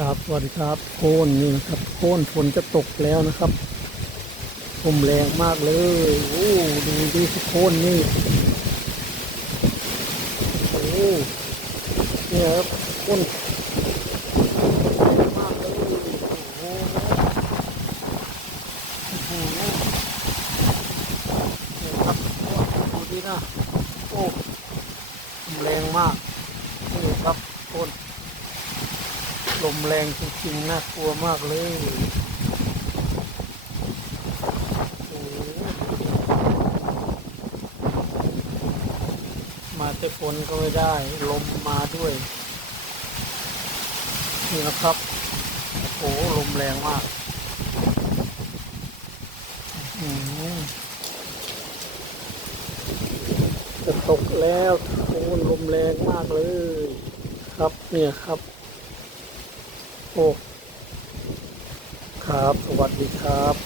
ครับสวัสดีครับโค่นนี่นะครับโค่นฝนจะตกแล้วนะครับลมแรงมากเลยโอ้ดูดิโค่นนี่โอ้เนี่ยครับโค่นแรงมากเลยโอ้โหเนี่ยครับดูดินะโอ้ลมแรงมากนี่ครับโค่นลมแรงจริงๆน่ากลัวมากเลยโอ้มาแต่ฝนก็ไม่ได้ลมมาด้วยนี่นะครับโอ้ลมแรงมากอืมจะตกแล้วโอ้ลมแรงมากเลยครับเนี่ยครับโอ้ครับสวัสดีครับ